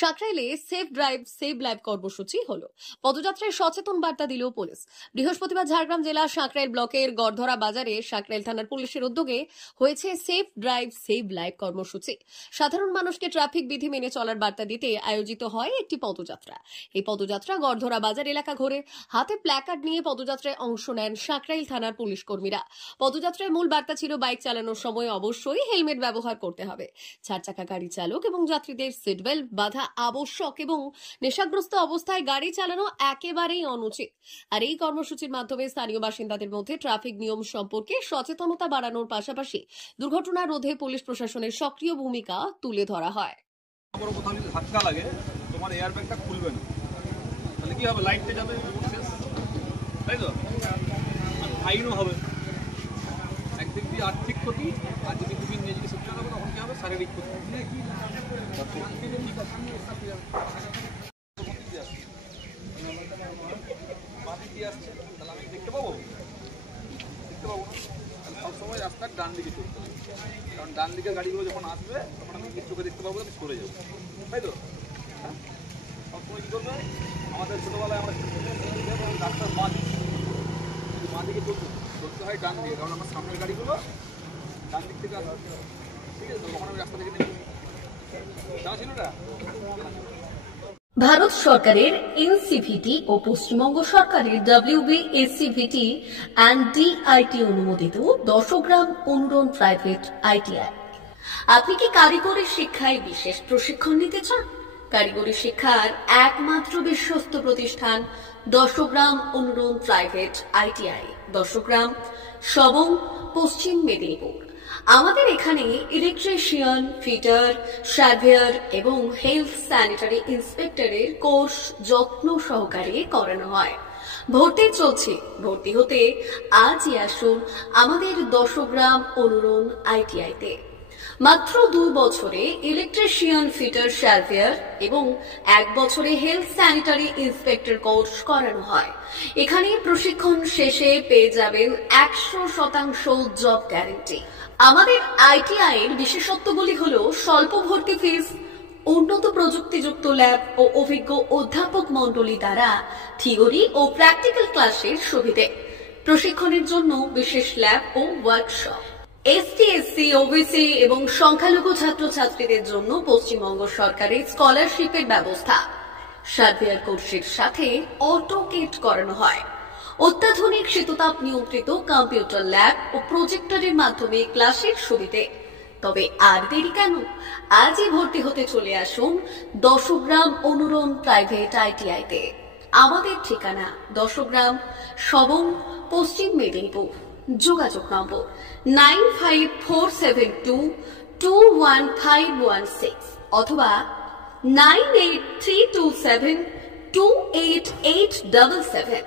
সাকরাইলে safe drive save life কর্মসূচি হলো। পদযাত্রায় সচেতন বার্তা দিল পুলিশ। বৃহস্পতিবার ঝাড়গ্রাম জেলা সাকরাইল ব্লকের গড়ধরা বাজারে সাকরাইল থানার পুলিশের উদ্যোগে হয়েছে সেফ ড্রাইভ সেভ লাইফ কর্মসূচি। সাধারণ মানুষকে ট্রাফিক বিধি মেনে চলার বার্তা দিতে আয়োজিত হয় একটি পদযাত্রা। এই পদযাত্রা গড়ধরা বাজার এলাকা ঘুরে হাতে প্ল্যাকার্ড নিয়ে পদযাত্রায় অংশ নেন সাকরাইল থানার পুলিশ কর্মীরা। পদযাত্রায় মূল বার্তা ছিল বাইক চালানোর সময় অবশ্যই হেলমেট ব্যবহার করতে হবে। চার চাকা গাড়ি চালক এবং যাত্রীদের সিট বেল্ট বাধা আবশ্যক এবং নেশাগ্রস্ত অবস্থায় গাড়ি চালানো একেবারেই অনুচিত। আর এই কর্মসূচির মাধ্যমে স্থানীয় বাসিন্দাদের মধ্যে ট্রাফিক নিয়ম সম্পর্কে সচেতনতা বাড়ানোর পাশাপাশি দুর্ঘটনা রোধে পুলিশ প্রশাসনের সক্রিয় ভূমিকা তুলে ধরা হয়। ধাক্কা লাগে তোমার এয়ার ব্যাগটা খুলবে না, তাহলে কি হবে? লাইটটা যাবে, তাই তো, ফাইনও হবে। একদিক দিয়ে আর্থিক ক্ষতি, আর যদি তুমি নিজেকে শিখতে হবে তখন কি হবে? শারীরিক ক্ষতি। আসছে তাহলে আমি দেখতে পাবো না। সবসময় রাস্তার ডান দিকে চলতে হবে, কারণ ডান দিকের গাড়িগুলো যখন আসবে তখন আমি চোখে দেখতে পাবো, আমি সরে যাবো, তাই তো। সবসময় কী করবে? আমাদের ছোটোবেলায় আমরা রাস্তার বাঁ দিকে চলতে হয় ডান দিকে, কারণ আমার সামনের গাড়িগুলো ডান দিক থেকে আসবে, ঠিক আছে? তো তখন আমি রাস্তা থেকে নেব, জানা ছিল না। ভারত সরকারের এনসিভিটি ও পশ্চিমবঙ্গ সরকারের WBSCVT অ্যান্ড DIT অনুমোদিত 10 গ্রাম অনুরণ প্রাইভেট ITI। আপনি কি কারিগরি শিক্ষায় বিশেষ প্রশিক্ষণ নিতে চান? কারিগরি শিক্ষার একমাত্র বিশ্বস্ত প্রতিষ্ঠান 10 গ্রাম অনুরণ প্রাইভেট ITI, 10 গ্রাম, সবং, পশ্চিম মেদিনীপুর। আমাদের এখানে ইলেকট্রিশিয়ান, ফিটার, সার্ভেয়ার এবং হেলথ স্যানিটারি ইন্সপেক্টরের কোর্স যত্ন সহকারে করানো হয়। ভর্তি চলছে। ভর্তি হতে আজই আসুন আমাদের 10 গ্রাম অনুরণ ITI-তে। মাত্র 2 বছরে ইলেকট্রিশিয়ান, ফিটার, সার্ভেয়ার এবং 1 বছরে হেলথ স্যানিটারি ইন্সপেক্টর কোর্স করানো হয়। এখানে প্রশিক্ষণ শেষে পেয়ে যাবেন 100% জব গ্যারান্টি। আমাদের ITI এর বিশেষত্বগুলি হলো স্বল্প ভর্তি ফিস, উন্নত প্রযুক্তিযুক্ত ল্যাব ও অভিজ্ঞ অধ্যাপক মণ্ডলী দ্বারা থিওরি ও প্র্যাকটিক্যাল ক্লাসের সুবিধে, প্রশিক্ষণের জন্য বিশেষ ল্যাব ও ওয়ার্কশপ, ST, SC, OBC এবং সংখ্যালঘু ছাত্রছাত্রীদের জন্য পশ্চিমবঙ্গ সরকারের স্কলারশিপের ব্যবস্থা। সার্ভেয়ার কোর্সের সাথে অটোকেট করানো হয়। অত্যাধুনিক শীততাপ নিয়ন্ত্রিত কম্পিউটার ল্যাব ও প্রজেক্টরের মাধ্যমে ক্লাসের সুবিধে। তবে আর দেরি কেন? আজই ভর্তি হতে চলে আসুন 10 গ্রাম অনুরণ প্রাইভেট ITI-তে। আমাদের ঠিকানা 10 গ্রাম, সবং, পশ্চিম মেদিনীপুর। যোগাযোগ নম্বর 9547221516 অথবা 9832728877।